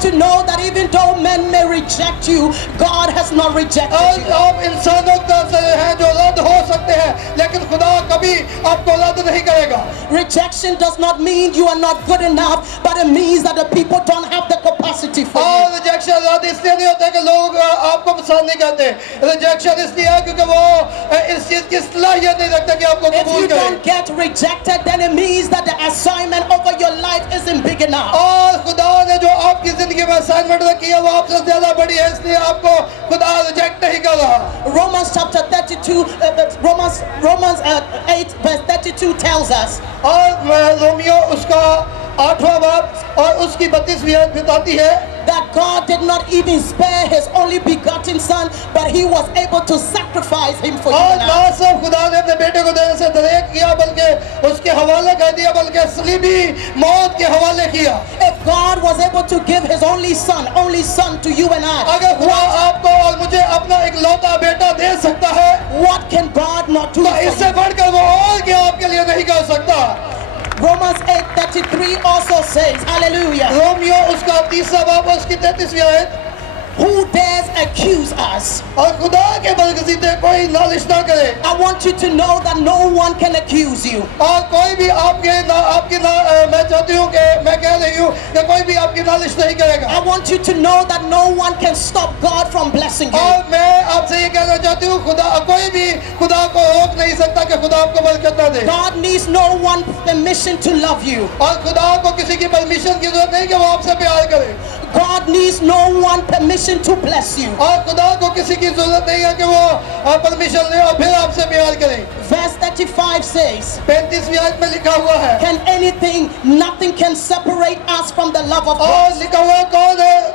to know that even though men may reject you, God has not rejected you. आप इंसानों से हैं जो रद्द हो सकते हैं, लेकिन खुदा कभी आपको रद्द नहीं करेगा। Rejection does not mean you are not good enough, but it means that the people don't have the capacity for और you. रिजेक्शन रद्द इसलिए नहीं होता कि लोग आपको पसंद नहीं करते। रिजेक्शन इसलिए है क्योंकि वो इस चीज की सलाहियत नहीं रखते कि आपको If कबूल you करें। don't get rejected, then it means that the assignment over your life isn't big enough. और खुदा ने जो आपकी जिंदगी में असाइनमेंट रखी है वो आपसे ज्यादा बड़ी है, इसलिए आपको खुदा रिजेक्ट नहीं कर रहा। Romans chapter 32, Romans 8 verse 32 tells us और रोमियो उसका 8वां बाब और उसकी 32वीं आयत बताती है that God did not even spare his only begotten son, but he was able to sacrifice him for you और and ना I. सिर्फ खुदा ने अपने बेटे को देने से दरेक किया, बल्कि उसके हवाले कर दिया, बल्कि सलीबी मौत के हवाले किया। If God was able to give his only son to you and I, अगर खुदा आपको और मुझे अपना इकलौता बेटा दे सकता है, what can God not do तो for इससे you? बढ़कर वो और क्या आपके लिए नहीं कर सकता। Romans 8:33 also says, hallelujah, रोमियो उसका 30वां बाब और उसकी 33वीं आयत, who dares accuse us? और खुदा के बरगजीते कोई नालिश ना करे, I want you to know that no one can accuse you. और कोई भी मैं चाहती हूँ कि मैं कह रही हूँ कि कोई भी आपकी नालिश नहीं करेगा। I want you to know that no one can stop God from blessing you. और मैं आपसे ये कहना चाहती हूँ कोई भी खुदा को रोक नहीं सकता कि खुदा आपको बरकत ना दे। God needs no one permission to love you. और खुदा को किसी की परमिशन की जरूरत नहीं कि वो आपसे प्यार करे। God needs no one permission to bless you. और खुदा को किसी की जरूरत नहीं है कि वो परमिशन ले और फिर आपसे प्यार करे। Verse 35 says, 35वीं आयत में लिखा हुआ है, nothing can separate us from the love of और God. लिखा हुआ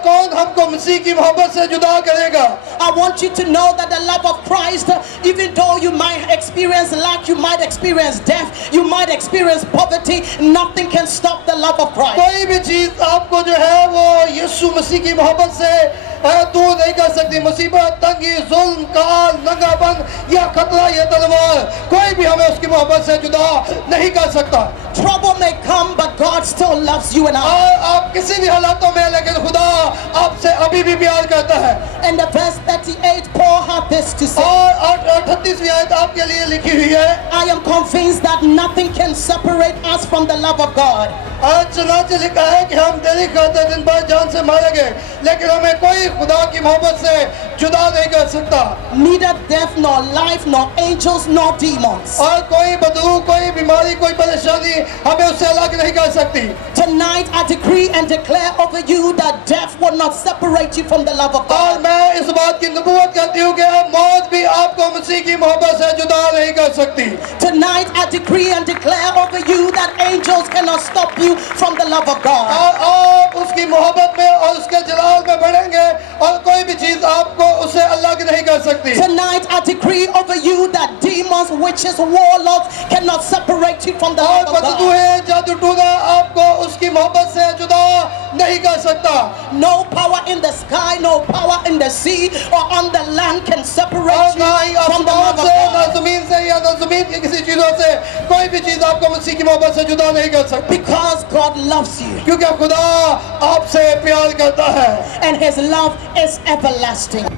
कौन हमको मसीह की मोहब्बत से जुदा करेगा। I want you to know that the love of Christ, even though you might experience lack, you might experience death, you might experience poverty, nothing can stop the love of Christ. कोई भी चीज आपको जो है वो यीशु मसीह की मोहब्बत से दूर नहीं कर सकती। मुसीबत, तंगी, जुल्म, काल, नंगापन या खतरा या तलवार, कोई भी हमें उसकी मोहब्बत से जुदा नहीं कर सकता। Trouble may come, but God still loves you and I. और आप किसी भी हालातों में, लेकिन खुदा आपसे अभी भी प्यार करता है। And the verse 38, Paul had this to say, और 38वीं आयत आपके लिए लिखी हुई है, I am convinced that nothing can separate us from the love of God. आज चुनाचे लिखा है कि हम तेरी खातिर दिन भर जान से मारे गए, लेकिन हमें कोई खुदा की मोहब्बत से जुदा नहीं कर सकता। Neither death nor life nor angels nor demons. और कोई बदबू, कोई बीमारी, कोई परेशानी हमें उससे अलग नहीं कर सकती। Tonight I decree and declare over you that death will not separate you from the love of और God. मैं इस बात की नबूवत करती हूँ कि अब मौत भी आपको मसीह की मोहब्बत से जुदा नहीं कर सकती। Tonight I decree and declare over you that angels cannot stop you from the love of God. और आप उसकी मोहब्बत में और उसके जलाल में बढ़ेंगे और कोई भी चीज आपको उससे अलग नहीं कर सकती। Tonight I decree over you that demons, witches, warlocks cannot separate you from the और love of God. बददुए, जादू टूना आपको उसकी मोहब्बत से जुदा नहीं कर सकता। No power in the sky, no power in the sea or on the land can और separate ना ही you from the आसमान love of से, ना God. जमीन से या ना जमीन की किसी चीजों से कोई भी चीज आपको मसीह की मोहब्बत से जुदा नहीं कर सकती। Because God loves you क्योंकि खुदा आपसे प्यार करता है and his love is everlasting.